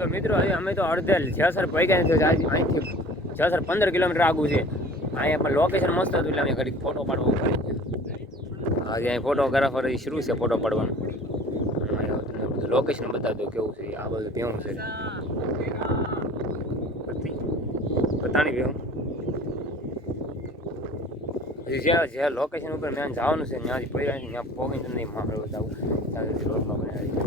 તો મિત્રો અમે તો અડધે જેસર પૈગા અહીંથી 15 કિલોમીટર આગું છે. અહીંયા પણ લોકેશન મસ્ત હતું એટલે અમે ઘડીક ફોટો પાડવો પડી ગયા. આજે અહીં ફોટોગ્રાફર શરૂ છે ફોટો પાડવાનું. તમને લોકેશન બતાવતો કેવું છે. આ બધું કેવું છે બતાણી કેવું જે લોકેશન ઉપર મેં જવાનું છે ત્યાંથી પૈગા ત્યાં પહોંચીને તમને મામલો બતાવું ત્યાંથી રોડમાં બનાવી.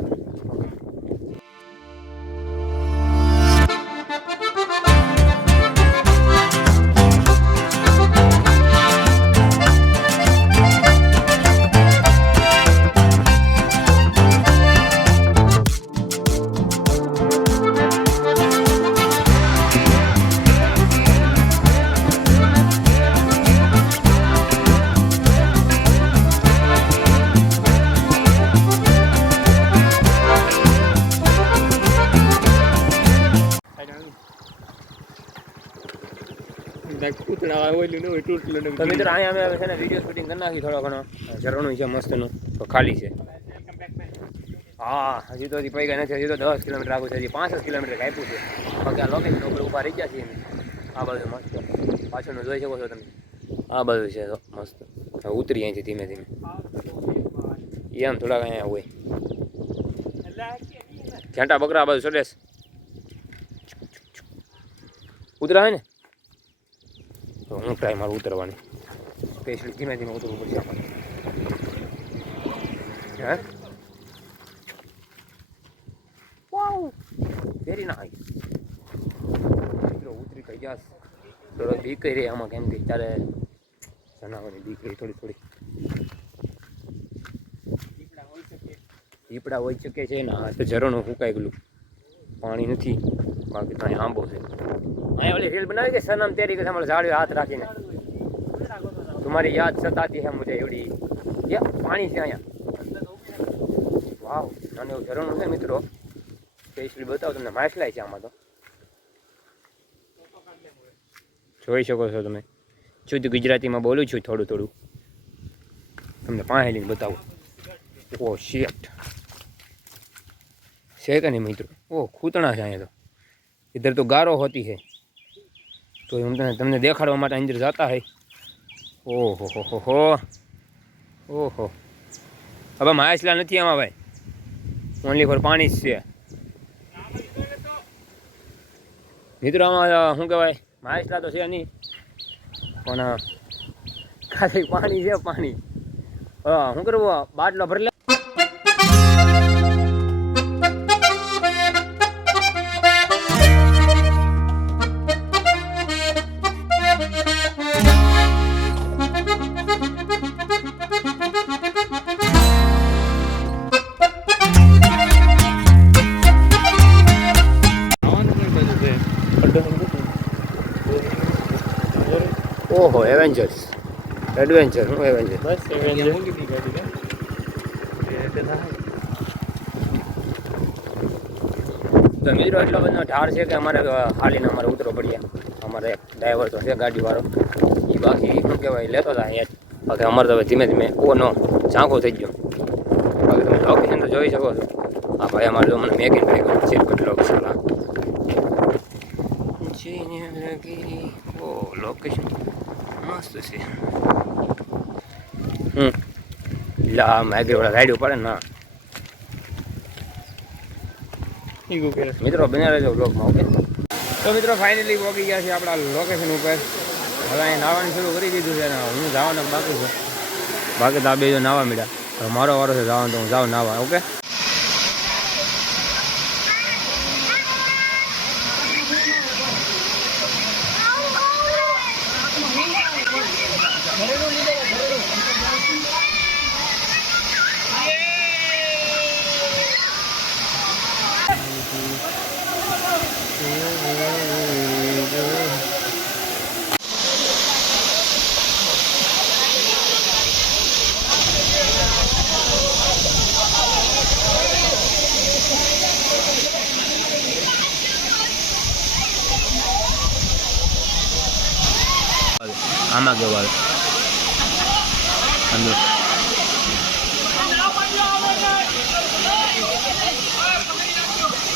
તો મિત્રો અહીંયા અમે છે ને વિડીયો શૂટિંગ કરી નાખી. થોડો ઘણો ઝરણું છે મસ્તનું તો ખાલી છે. હા હજી તો પૈગા નથી. હજી તો 10 કિલોમીટર આગળ છે. હજી 5 કિલોમીટર કાપ્યું છે. બાકી આ લોકેશન ઉપર ઊભા રહી ગયા છીએ. આ બધું મસ્ત પાછળનું જોઈ શકો છો તમે. આ બધું છે મસ્ત. ઉતરી અહીંથી ધીમે ધીમે એમ થોડાક અહીંયા હોય ઘેંટા બકરા બધું ચડેશ ઉતરા હોય ને તો હું ટ્રાય મારું ઉતરવાની. સ્પેશિયલી ધીમે ધીમે ઉતરવું પડશે આપણને. હે વાવ વેરી નાઇસ. મિત્રો ઉતરી કઈ જાસ થોડો બીક રહે આમાં કેમ કે ત્યારે જનાવરની બીક રહી થોડી થોડી. દીપડા હોઈ શકે છે ને. આ તો ઝરણું ફૂંકાઈ ગયેલું પાણી નથી. બાકી તો અહીંયા આંબો છે. અહીંયા ઓલી રીલ બનાવી કે સનમ તેરી કે તમારે ઝાડવે હાથ રાખીને તમારી યાદ સતાતી હે મુझे એવડી પાણી છે અહીંયા. વાવ નાનું એવું ઝરણું છે મિત્રો. સ્પેશિયલી બતાવો તમને. માછલાય છે આમાં તો જોઈ શકો છો તમે. શુદ્ધ ગુજરાતીમાં બોલું છું થોડું થોડું તમને પાસે લઈને બતાવું. ઓ શેટ છે કે નહીં મિત્રો. ઓ ખૂતણા છે અહીંયા તો. इधर तो गारो होती है तो हम તમને દેખાડવા માટે અંદર જતા હે. ઓહો હો હો ઓહો હવે માછલા નથી આમાં ભાઈ. ઓનલી ફોર પાણી જ છે મિત્રો. આમાં શું કહેવાય માછલા તો છે નહીં પણ ખાલી પાણી છે પાણી. હા શું કરવું બાટલો ભરી લે. ઓહો એવેન્જર્સ એડવેન્ચર. હું એવેન્જર બસ એવેન્જર તો મિત્રો એટલો બધો ઢાળ છે કે અમારે હાલીને અમારે ઉતરો પડ્યા. અમારે ડ્રાઈવર તો છે ગાડીવાળો એ બાકી શું કહેવાય લેતો હતા અહીંયા. બાકી અમારે તો ધીમે ધીમે નો ઝાંખો થઈ ગયો. બાકી તમે લોકેશન તો જોઈ શકો છો. હા ભાઈ અમારે તો મને મેકિંગ કરી ગયું છે કેટલો સારા ઓ લોકેશન મસ્ત છે. લા માઇગ્રેટ વાળા રાઈડ પડે ને મિત્રો બન્યા રહેજો બ્લોગમાં. ઓકે તો મિત્રો ફાઇનલી પહોંચી ગયા છે આપણા લોકેશન ઉપર. હવે અહીંયા નાવાનું શરૂ કરી દીધું છે ને હું જવાનું બાકી છે. બાકી તો આ બે નાવા મળ્યા. મારો વારો છે જવાનું તો હું જાઉં નાવા. ઓકે આમાં કેવું આવે અંદર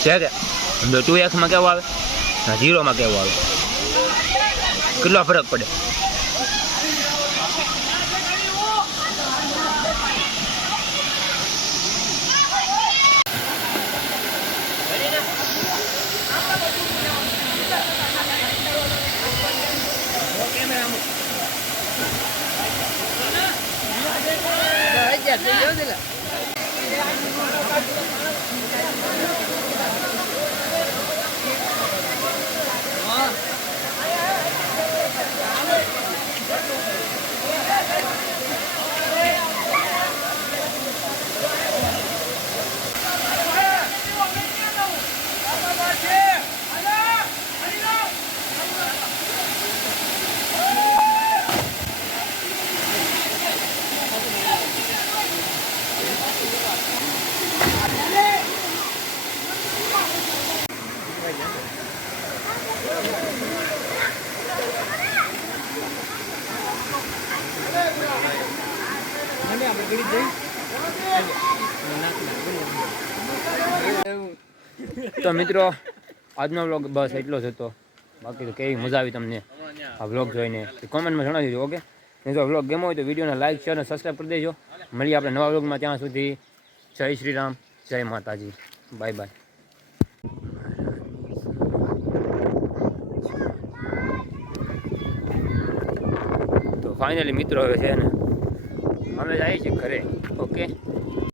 છે કે 2x માં કેવો આવે, 0માં કેવો આવે, કેટલો ફરક પડે. તો મિત્રો આજનો વ્લોગ બસ એટલો જ હતો. બાકી તો કેવી મજા આવી તમને આ વ્લોગ જોઈને કોમેન્ટમાં જણાવી દેજો. ઓકે, ને જો વ્લોગ ગમ્યો હોય તો વિડીયોને લાઈક શેર અને સબસ્ક્રાઈબ કરી દેજો. મળીએ આપણે નવા વ્લોગમાં. ત્યાં સુધી જય શ્રી રામ, જય માતાજી, બાય બાય. તો ફાઇનલી મિત્રો હવે છે ને અમે જઈએ છીએ ઘરે. ઓકે.